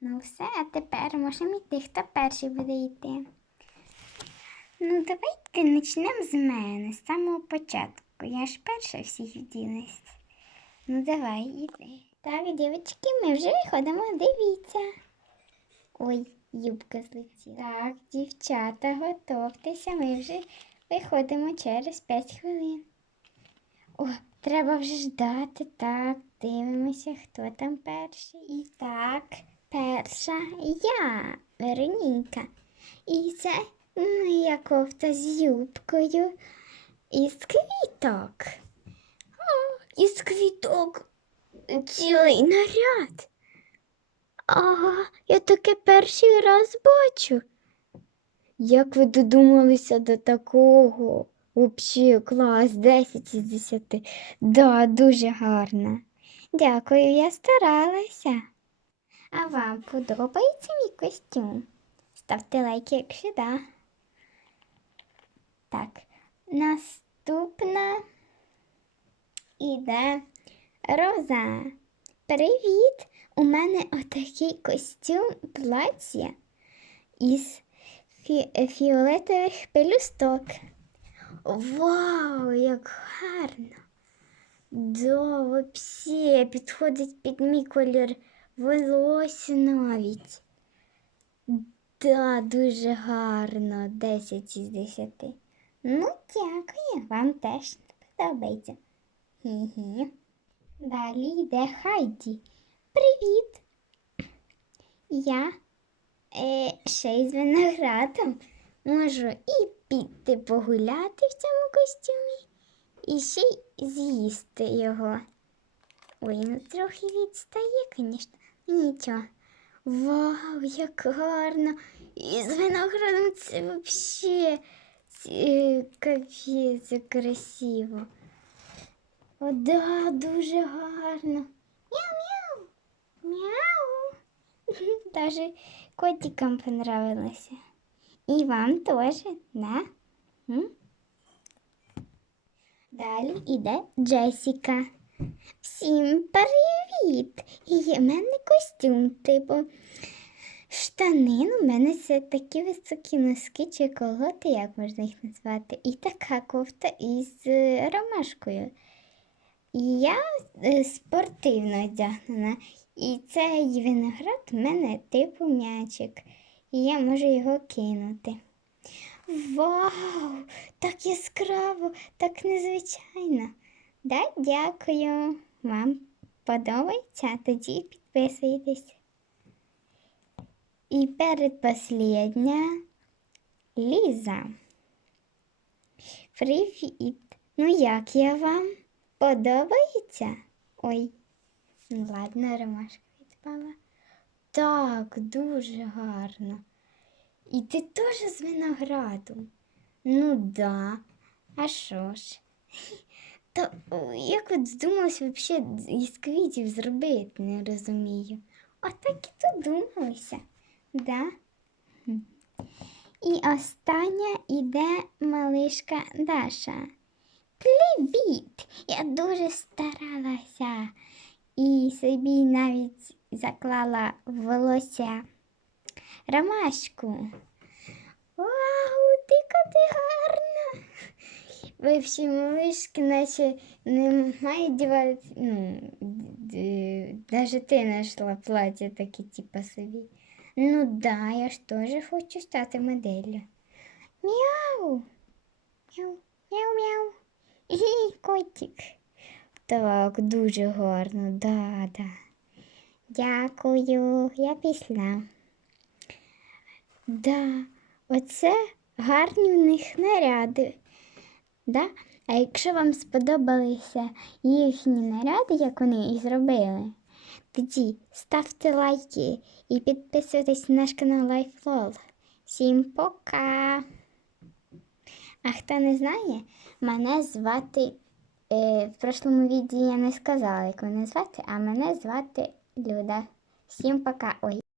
Ну все, а тепер можемо йти, хто перший буде йти. Ну, давайте почнемо з мене, з самого початку. Я ж перша всіх вділась. Ну, давай, іди. Так, дівчатки, ми вже виходимо, дивіться. Ой, юбка злетіла. Так, дівчата, готовтеся, ми вже виходимо через 5 хвилин. О, треба вже ждати. Так, дивимося, хто там перший. І так, перша я, Вероніка. І це моя кофта з юбкою із квіток. О, із квіток цілий наряд. Ага, я таке перший раз бачу. Як ви додумалися до такого? Взагалі, клас, 10 із 10. Да, дуже гарно. Дякую, я старалася. А вам подобається мій костюм? Ставте лайки, якщо да. Так, наступна іде Роза. Привіт! У мене отакий костюм плаття із фі- фіолетових пелюсток. Вау, як гарно! Да, вообще підходить під мій колір волосся навіть. Да, дуже гарно, 10 із 10. Ну, дякую, вам теж подобається. Хі-хі. Далі йде Хайді. Привіт! Я е, ще й з виноградом можу і піти погуляти в цьому костюмі, і ще й з'їсти його. Ой, ну трохи відстає, звісно, нічого. Вау, як гарно! І з виноградом це взагалі капець красиво. О, да, дуже гарно. Мяу-мяу. Мяу. Даже котикам понравилося. І вам теж, да? М? Далі іде Джесіка. Всім привіт! І в мене костюм, типу штанин. У мене це такі високі носки чи колготи, як можна їх назвати. І така кофта із е, ромашкою. Я е, спортивно одягнена. І цей виноград у мене типу м'ячик. І я можу його кинути. Вау! Так яскраво, так незвичайно. Да, дякую. Вам подобається? Тоді підписуйтесь. І передпослідня Ліза. Привіт! Ну як я вам? Подобається? Ой, ну ладно, ромашка відпала. Так, дуже гарно. І ти теж з виноградом? Ну да. А що ж? О, як ви додумалися взагалі із квітів зробити, не розумію. Отак і додумалися, да? І остання іде малишка Даша. Привіт! Я дуже старалася і собі навіть заклала волосся ромашку. Вау, ти ти гарна! Ви всі малишки, наче не мають дівати, ну, навіть ти знайшла плаття таке, типу собі. Ну да, я ж теж хочу стати моделлю. Мяу. Мяу, мяу, мяу. І котик. Так, дуже гарно, да, да. Дякую, я пішла. Да, оце гарні в них наряди. Да? А якщо вам сподобалися їхні наряди, як вони їх зробили, тоді ставте лайки і підписуйтесь на наш канал LifeLol. Всім пока! А хто не знає, мене звати. Е, в прошлому відео я не сказала, як мене звати, а мене звати Люда. Всім пока. Ой.